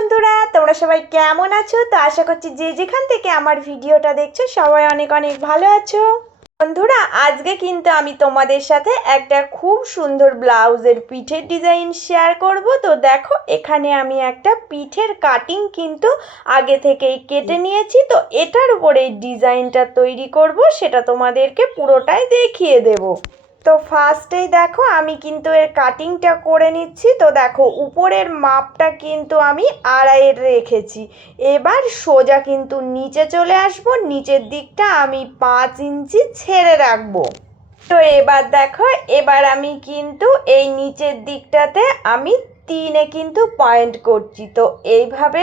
বন্ধুরা, তোমরা সবাই কেমন আছো? তো আশা করছি যে যেখান থেকে আমার ভিডিওটা দেখছ, সবাই অনেক অনেক ভালো আছো। বন্ধুরা, আজকে কিন্তু আমি তোমাদের সাথে একটা খুব সুন্দর ব্লাউজের পিঠের ডিজাইন শেয়ার করব। তো দেখো, এখানে আমি একটা পিঠের কাটিং কিন্তু আগে থেকেই কেটে নিয়েছি। তো এটার উপরে ডিজাইনটা তৈরি করব, সেটা তোমাদেরকে পুরোটাই দেখিয়ে দেবো। তো ফার্স্টেই দেখো, আমি কিন্তু এর কাটিংটা করে নিচ্ছি। তো দেখো, উপরের মাপটা কিন্তু আমি আড়াইয়ের রেখেছি। এবার সোজা কিন্তু নিচে চলে আসব, নিচের দিকটা আমি পাঁচ ইঞ্চি ছেড়ে রাখব। তো এবার দেখো, এবার আমি কিন্তু এই নিচের দিকটাতে আমি তিনে কিন্তু পয়েন্ট করছি। তো এইভাবে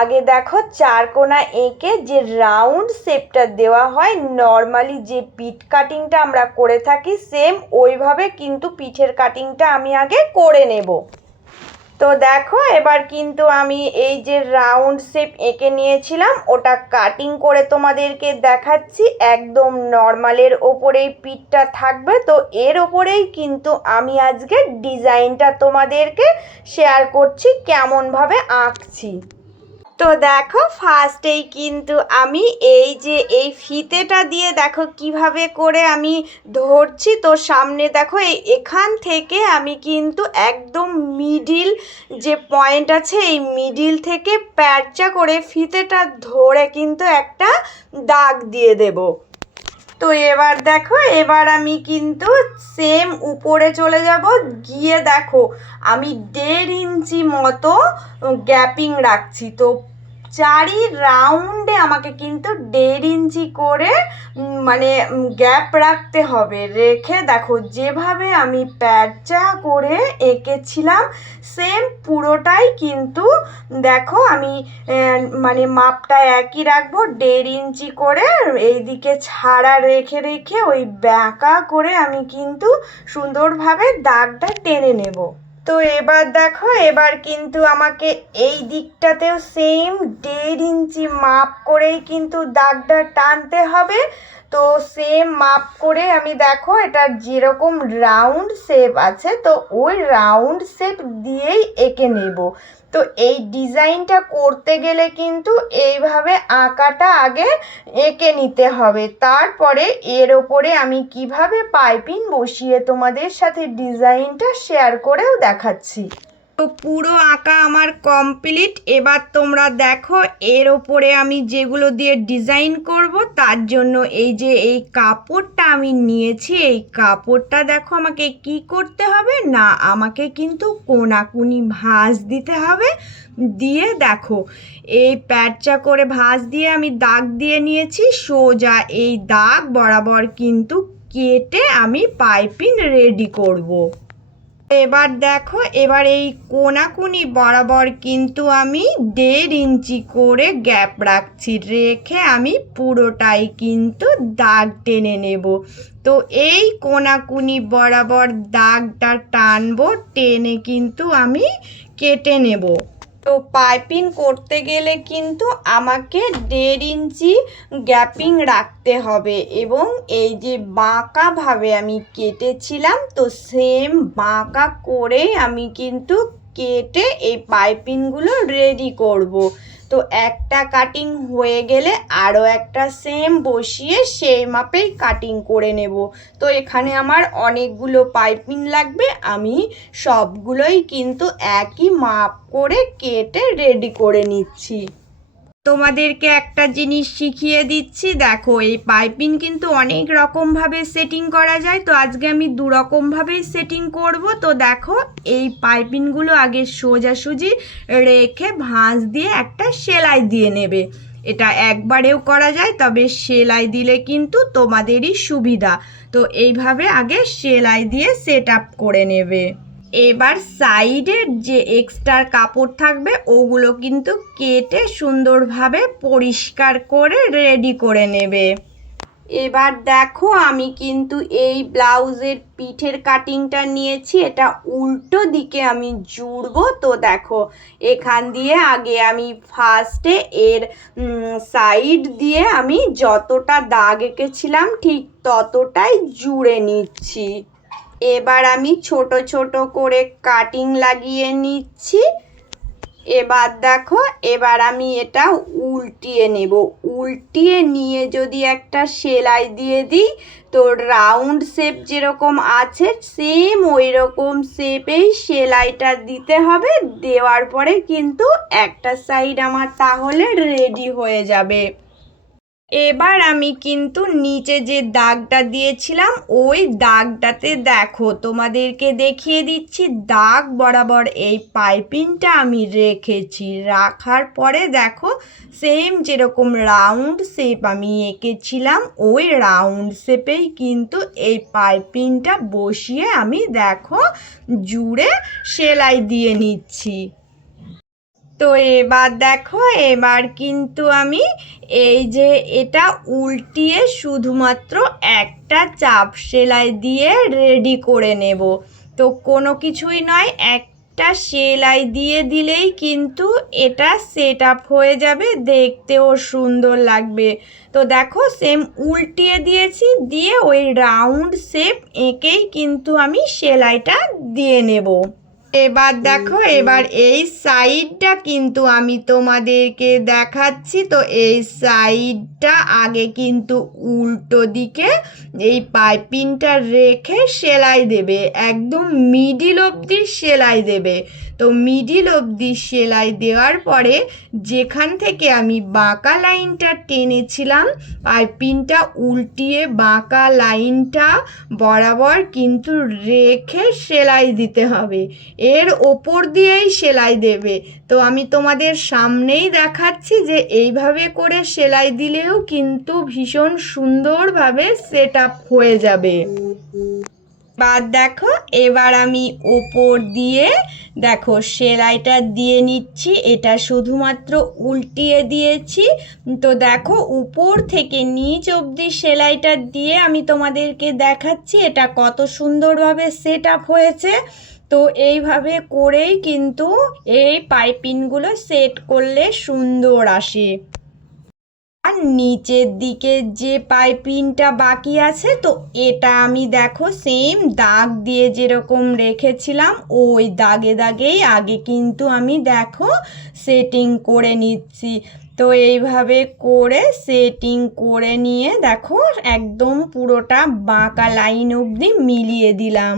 আগে দেখো চার কোনা এঁকে যে রাউন্ড শেপটা দেওয়া হয় নর্মালি যে পিঠ কাটিংটা আমরা করে থাকি সেম ওইভাবে কিন্তু পিঠের কাটিংটা আমি আগে করে নেব। তো দেখো, এবার কিন্তু আমি এই যে রাউন্ড শেপ এঁকে নিয়েছিলাম, ওটা কাটিং করে তোমাদেরকে দেখাচ্ছি। একদম নর্মালের ওপরেই পিঠটা থাকবে। তো এর ওপরেই কিন্তু আমি আজকে ডিজাইনটা তোমাদেরকে শেয়ার করছি, কেমনভাবে আঁকছি। তো দেখো ফার্স্টেই কিন্তু আমি এই যে এই ফিতেটা দিয়ে দেখো কীভাবে করে আমি ধরছি। তো সামনে দেখো, এই এখান থেকে আমি কিন্তু একদম মিডিল যে পয়েন্ট আছে, এই মিডিল থেকে প্যারচা করে ফিতেটা ধরে কিন্তু একটা দাগ দিয়ে দেবো। তো এবার দেখো, এবার আমি কিন্তু সেম উপরে চলে যাব। গিয়ে দেখো, আমি দেড় ইঞ্চি মতো গ্যাপিং রাখছি। তো চারি রাউন্ডে আমাকে কিন্তু দেড় ইঞ্চি করে মানে গ্যাপ রাখতে হবে। রেখে দেখো, যেভাবে আমি প্যাঁচা করে এঁকেছিলাম সেম পুরোটাই কিন্তু দেখো আমি মানে মাপটা একই রাখব, দেড় ইঞ্চি করে এইদিকে ছাড়া রেখে রেখে ওই ব্যাঁকা করে আমি কিন্তু সুন্দরভাবে দাগটা টেনে নেব। তো এবার দেখো, এবার কিন্তু আমাকে এই দিকটাতেও সেম দেড় ইঞ্চি মাপ করেই কিন্তু দাগটা টানতে হবে। তো সেম মাপ করে আমি দেখো, এটা যেরকম রাউন্ড শেপ আছে, তো ওই রাউন্ড শেপ দিয়েই এঁকে নেব। তো এই ডিজাইনটা করতে গেলে কিন্তু এইভাবে আঁকাটা আগে এঁকে নিতে হবে। তারপরে এর ওপরে আমি কীভাবে পাইপিং বসিয়ে তোমাদের সাথে ডিজাইনটা শেয়ার করেও দেখাচ্ছি। তো পুরো আঁকা আমার কমপ্লিট এবার তোমরা দেখো, এর ওপরে আমি যেগুলো দিয়ে ডিজাইন করব, তার জন্য এই যে এই কাপড়টা আমি নিয়েছি, এই কাপড়টা দেখো আমাকে কি করতে হবে? না, আমাকে কিন্তু কোনাকুনি ভাঁজ দিতে হবে। দিয়ে দেখো, এই প্যাটচা করে ভাঁজ দিয়ে আমি দাগ দিয়ে নিয়েছি, সোজা এই দাগ বরাবর কিন্তু কেটে আমি পাইপিং রেডি করব। এবার দেখো, এবার এই কোনাকুনি বরাবর কিন্তু আমি দেড় ইঞ্চি করে গ্যাপ রাখছি। রেখে আমি পুরোটাই কিন্তু দাগ টেনে নেব। তো এই কোনাকুনি বরাবর দাগটা টানবো, টেনে কিন্তু আমি কেটে নেব। তো পাইপিং করতে গেলে কিন্তু আমাকে দেড় ইঞ্চি গ্যাপিং রাখতে হবে এবং এই যে বাঁকাভাবে আমি কেটেছিলাম, তো সেম বাঁকা করেই আমি কিন্তু কেটে এই পাইপিংগুলো রেডি করব। তো একটা কাটিং হয়ে গেলে আরও একটা সেম বসিয়ে সেই মাপেই কাটিং করে নেব। তো এখানে আমার অনেকগুলো পাইপিং লাগবে, আমি সবগুলোই কিন্তু একই মাপ করে কেটে রেডি করে নিচ্ছি। তোমাদেরকে একটা জিনিস শিখিয়ে দিচ্ছি। দেখো, এই পাইপিং কিন্তু অনেক রকমভাবে সেটিং করা যায়। তো আজকে আমি দু রকমভাবেই সেটিং করব। তো দেখো, এই পাইপিংগুলো আগে সোজাসুজি রেখে ভাঁজ দিয়ে একটা সেলাই দিয়ে নেবে। এটা একবারেও করা যায়, তবে সেলাই দিলে কিন্তু তোমাদেরই সুবিধা। তো এইভাবে আগে সেলাই দিয়ে সেট আপ করে নেবে। এবার সাইডের যে এক্সট্রা কাপড় থাকবে, ওগুলো কিন্তু কেটে সুন্দরভাবে পরিষ্কার করে রেডি করে নেবে। এবার দেখো আমি কিন্তু এই ব্লাউজের পিঠের কাটিংটা নিয়েছি, এটা উল্টো দিকে আমি জুড়বো। তো দেখো, এখান দিয়ে আগে আমি ফার্স্টে এর সাইড দিয়ে আমি যতটা দাগ এঁকেছিলাম, ঠিক ততটাই জুড়ে নিচ্ছি। এবার আমি ছোট ছোট করে কাটিং লাগিয়ে নিচ্ছি। এবার দেখো, এবার আমি এটা উল্টিয়ে নেব। উল্টিয়ে নিয়ে যদি একটা সেলাই দিয়ে দিই, তো রাউন্ড শেপ যেরকম আছে সেম ওই রকম শেপেই সেলাইটা দিতে হবে। দেওয়ার পরে কিন্তু একটা সাইড আমার তাহলে রেডি হয়ে যাবে। এবার আমি কিন্তু নিচে যে দাগটা দিয়েছিলাম, ওই দাগটাতে দেখো, তোমাদেরকে দেখিয়ে দিচ্ছি, দাগ বরাবর এই পাইপিংটা আমি রেখেছি। রাখার পরে দেখো সেম যেরকম রাউন্ড শেপ আমি এঁকেছিলাম, ওই রাউন্ড শেপেই কিন্তু এই পাইপিংটা বসিয়ে আমি দেখো, জুড়ে সেলাই দিয়ে নিচ্ছি। তো এবার দেখো, এবার কিন্তু আমি এই যে এটা উল্টিয়ে শুধুমাত্র একটা চাপ সেলাই দিয়ে রেডি করে নেব। তো কোনো কিছুই নয়, একটা সেলাই দিয়ে দিলেই কিন্তু এটা সেট আপ হয়ে যাবে, দেখতেও সুন্দর লাগবে। তো দেখো সেম উল্টিয়ে দিয়েছি, দিয়ে ওই রাউন্ড শেপ এঁকেই কিন্তু আমি সেলাইটা দিয়ে নেব। এবার দেখো, এবার এই সাইডটা কিন্তু আমি তোমাদেরকে দেখাচ্ছি। তো এই সাইডটা আগে কিন্তু উল্টো দিকে এই পাইপিংটা রেখে সেলাই দেবে, একদম মিডিল অবধি সেলাই দেবে। তো মিডিল অবধি সেলাই দেওয়ার পরে যেখান থেকে আমি বাঁকা লাইনটা টেনেছিলাম পাইপিংটা উল্টিয়ে বাঁকা লাইনটা বরাবর কিন্তু রেখে সেলাই দিতে হবে। এর ওপর দিয়েই সেলাই দেবে। তো আমি তোমাদের সামনেই দেখাচ্ছি যে এইভাবে করে সেলাই দিলেও কিন্তু ভীষণ সুন্দরভাবে সেট আপ হয়ে যাবে। এবার দেখো, এবার আমি ওপর দিয়ে দেখো সেলাইটা দিয়ে নিচ্ছি। এটা শুধুমাত্র উল্টিয়ে দিয়েছি। তো দেখো, উপর থেকে নিচ অবধি সেলাইটা দিয়ে আমি তোমাদেরকে দেখাচ্ছি এটা কত সুন্দরভাবে সেট আপ হয়েছে। তো এইভাবে করেই কিন্তু এই পাইপিংগুলো সেট করলে সুন্দর আসে। নিচের দিকে যে পাইপিংটা বাকি আছে, তো এটা আমি দেখো সেম দাগ দিয়ে যেরকম রেখেছিলাম, ওই দাগে দাগেই আগে কিন্তু আমি দেখো সেটিং করে নিচ্ছি। তো এইভাবে করে সেটিং করে নিয়ে দেখো একদম পুরোটা বাঁকা লাইন অবধি মিলিয়ে দিলাম।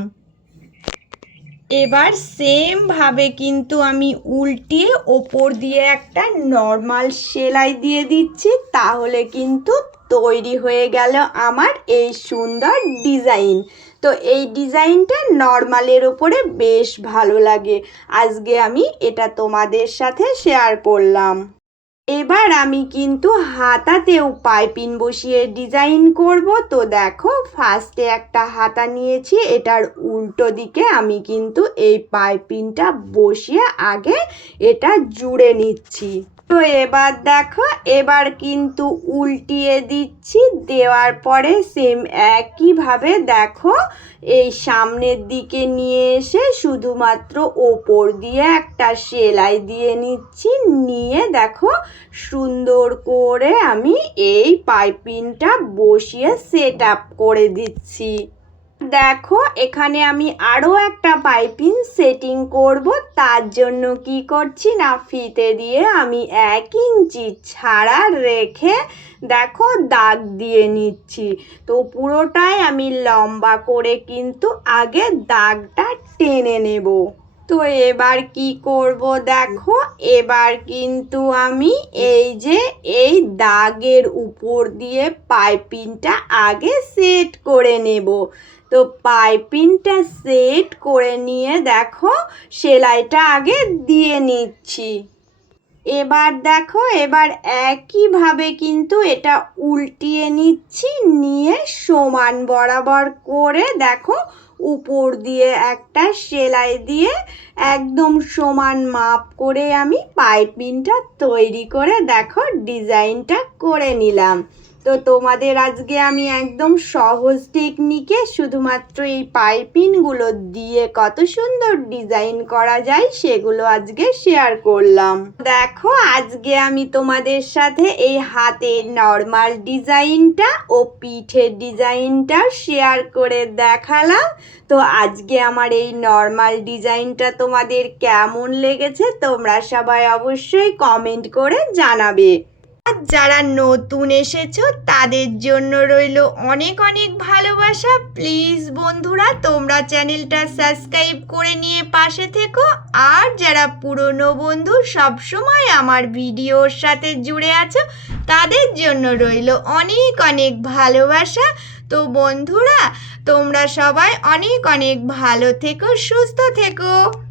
এবার সেমভাবে কিন্তু আমি উল্টিয়ে ওপর দিয়ে একটা নর্মাল সেলাই দিয়ে দিচ্ছি, তাহলে কিন্তু তৈরি হয়ে গেল আমার এই সুন্দর ডিজাইন তো এই ডিজাইনটা নর্মালের ওপরে বেশ ভালো লাগে। আজকে আমি এটা তোমাদের সাথে শেয়ার করলাম। এবার আমি কিন্তু হাতাতেও পাইপিন বসিয়ে ডিজাইন করব। তো দেখো, ফার্স্টে একটা হাতা নিয়েছি, এটার উল্টো দিকে আমি কিন্তু এই পাইপিনটা বসিয়ে আগে এটা জুড়ে নিচ্ছি। তো এবার দেখো, এবার কিন্তু উল্টিয়ে দিচ্ছি, দেওয়ার পরে সেম একইভাবে দেখো, এই সামনের দিকে নিয়ে এসে শুধুমাত্র ওপর দিয়ে একটা সেলাই দিয়ে নিচ্ছি, নিয়ে দেখো সুন্দর করে আমি এই পাইপিংটা বসিয়ে সেট আপ করে দিচ্ছি। দেখো, এখানে আমি আরও একটা পাইপিং সেটিং করব। তার জন্য কি করছি না, ফিতে দিয়ে আমি এক ইঞ্চি ছাড়া রেখে দেখো দাগ দিয়ে নিচ্ছি। তো পুরোটাই আমি লম্বা করে কিন্তু আগে দাগটা টেনে নেব। তো এবার কি করব দেখো? এবার কিন্তু আমি এই যে এই দাগের উপর দিয়ে পাইপিংটা আগে সেট করে নেব। তো পাইপিংটা সেট করে নিয়ে দেখো, সেলাইটা আগে দিয়ে নিচ্ছি। এবার দেখো, এবার একইভাবে কিন্তু এটা উল্টিয়ে নিচ্ছি, নিয়ে সমান বরাবর করে দেখো উপর দিয়ে একটা সেলাই দিয়ে একদম সমান মাপ করে আমি পাইপিংটা তৈরি করে দেখো, ডিজাইনটা করে নিলাম। তো তোমাদের আজকে আমি একদম সহজ টেকনিকে শুধুমাত্র এই পাইপিনগুলো দিয়ে কত সুন্দর ডিজাইন করা যায় সেগুলো আজকে শেয়ার করলাম। দেখো, আজকে আমি তোমাদের সাথে এই হাতের নর্মাল ডিজাইনটা ও পিঠের ডিজাইনটা শেয়ার করে দেখালাম। তো আজকে আমার এই নর্মাল ডিজাইনটা তোমাদের কেমন লেগেছে তোমরা সবাই অবশ্যই কমেন্ট করে জানাবে। যারা নতুন এসেছ, তাদের জন্য রইল অনেক অনেক ভালোবাসা। প্লিজ বন্ধুরা, তোমরা চ্যানেলটা সাবস্ক্রাইব করে নিয়ে পাশে থেকো। আর যারা পুরনো বন্ধু, সবসময় আমার ভিডিওর সাথে জুড়ে আছো, তাদের জন্য রইল অনেক অনেক ভালোবাসা। তো বন্ধুরা, তোমরা সবাই অনেক অনেক ভালো থেকো, সুস্থ থেকো।